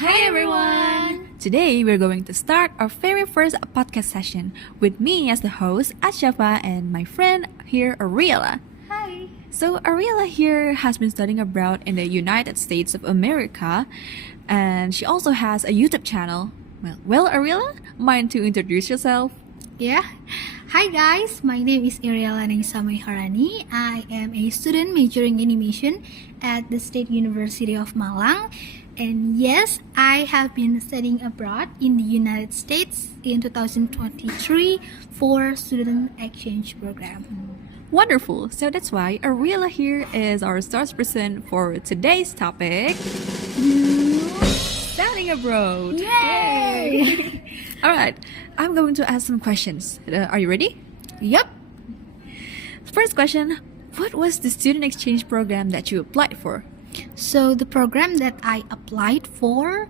Hi everyone! Today we're going to start our very first podcast session with me as the host, Asy Syafa, and my friend here, Ariella. Hi! So Ariella here has been studying abroad in the United States of America, and she also has a YouTube channel. Well, Ariella, mind to introduce yourself? Yeah. Hi guys, my name is Ariella Naisa Mayharani. I am a student majoring animation at the State University of Malang. And yes, I have been studying abroad in the United States in 2023 for student exchange program. Wonderful! So that's why Ariella here is our source person for today's topic. Studying abroad! Yay! Alright, I'm going to ask some questions. Are you ready? Yep. First question, what was the student exchange program that you applied for? So the program that I applied for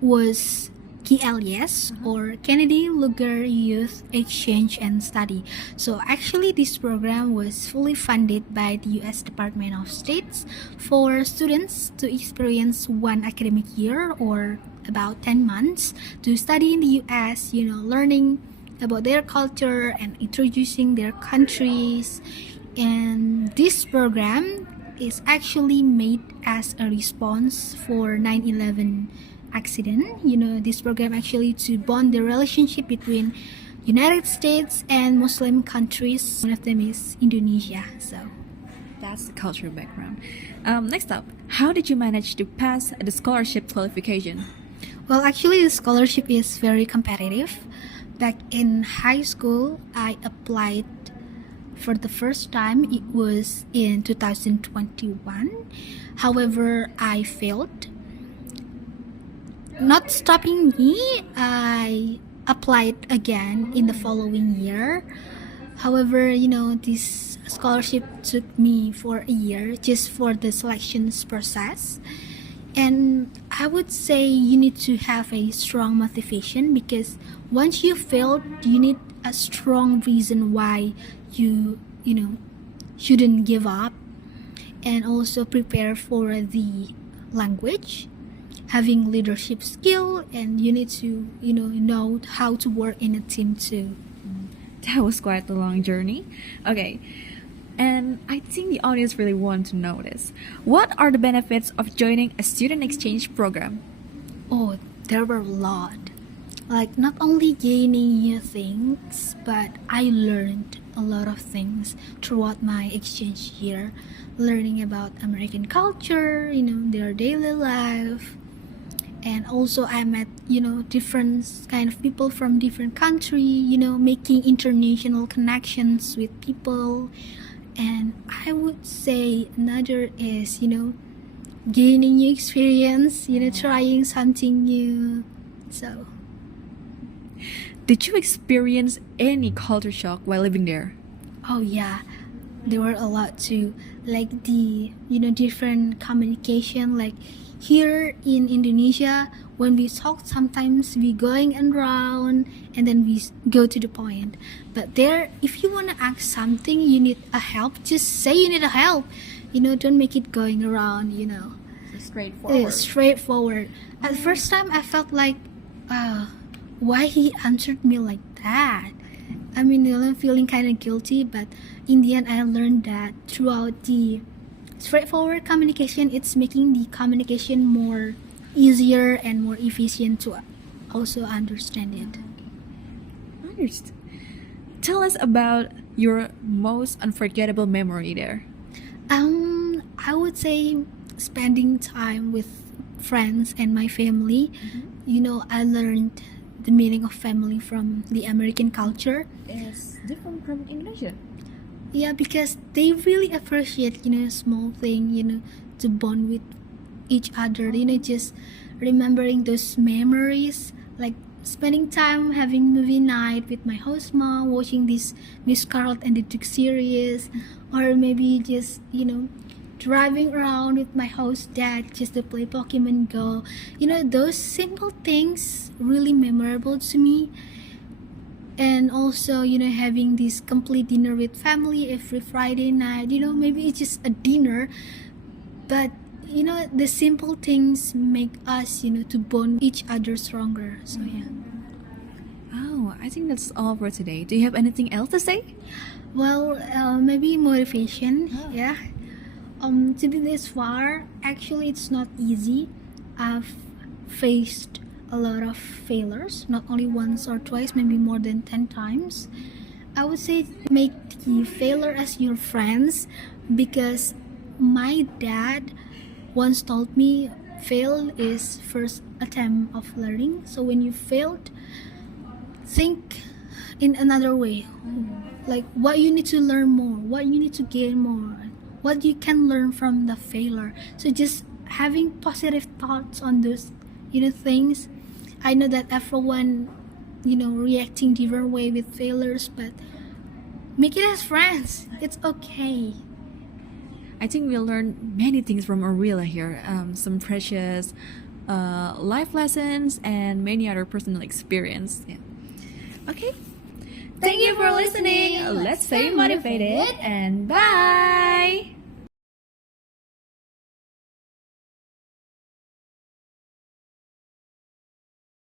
was KLES or Kennedy Lugar Youth Exchange and Study. So actually this program was fully funded by the US Department of State for students to experience one academic year or about 10 months to study in the US, learning about their culture and introducing their countries. And this program is actually made as a response for 9/11 accident. This program actually to bond the relationship between United States and Muslim countries. One of them is Indonesia. So that's the cultural background. Next up, how did you manage to pass the scholarship qualification? Well, actually the scholarship is very competitive. Back in high school, I applied for the first time. It was in 2021. However, I failed. Not stopping me, I applied again in the following year. However, this scholarship took me for a year just for the selections process. And I would say you need to have a strong motivation because once you failed, you need a strong reason why you shouldn't give up, and also prepare for the language, having leadership skill, and you need to know how to work in a team too. That was quite a long journey. Okay, and I think the audience really want to know this. What are the benefits of joining a student exchange program? Oh, there were a lot. Like not only gaining new things, but I learned a lot of things throughout my exchange year. Learning about American culture, their daily life. And also I met, different kind of people from different country, making international connections with people. And I would say another is, gaining new experience, trying something new. So did you experience any culture shock while living there? oh yeah, there were a lot too. Like the different communication. Like here in Indonesia, when we talk, sometimes we going around and then we go to the point. But there, if you wanna ask something, you need a help. Just say you need a help. Don't make it going around. So straightforward. Straightforward. At first time, I felt like, why he answered me like that? I mean, I'm feeling kind of guilty, but in the end, I learned that throughout the straightforward communication, it's making the communication more easier and more efficient to also understand it. Understood. Tell us about your most unforgettable memory there. I would say spending time with friends and my family. I learned the meaning of family from the American culture. It's different from Indonesia. Yeah, because they really appreciate, small thing, to bond with each other. Just remembering those memories, like spending time having movie night with my host mom, watching this Miss Carlton and the Duke series, or maybe just, driving around with my host dad just to play Pokemon Go. Those simple things really memorable to me. And also, having this complete dinner with family every Friday night. Maybe it's just a dinner, but the simple things make us, to bond each other stronger. So yeah. Oh, I think that's all for today. Do you have anything else to say? Well, maybe motivation. Oh. Yeah. To be this far, actually, it's not easy. I've faced a lot of failures, not only once or twice, maybe more than 10 times. I would say make the failure as your friends, because my dad once told me fail is first attempt of learning. So when you failed, think in another way, like what you need to learn more, what you need to gain more, what you can learn from the failure. So just having positive thoughts on those things. I know that everyone reacting different way with failures, but make it as friends. It's okay. I think we learned many things from Ariella here. Some precious life lessons and many other personal experience. Yeah. Okay. Thank you for listening. Let's stay motivated and bye.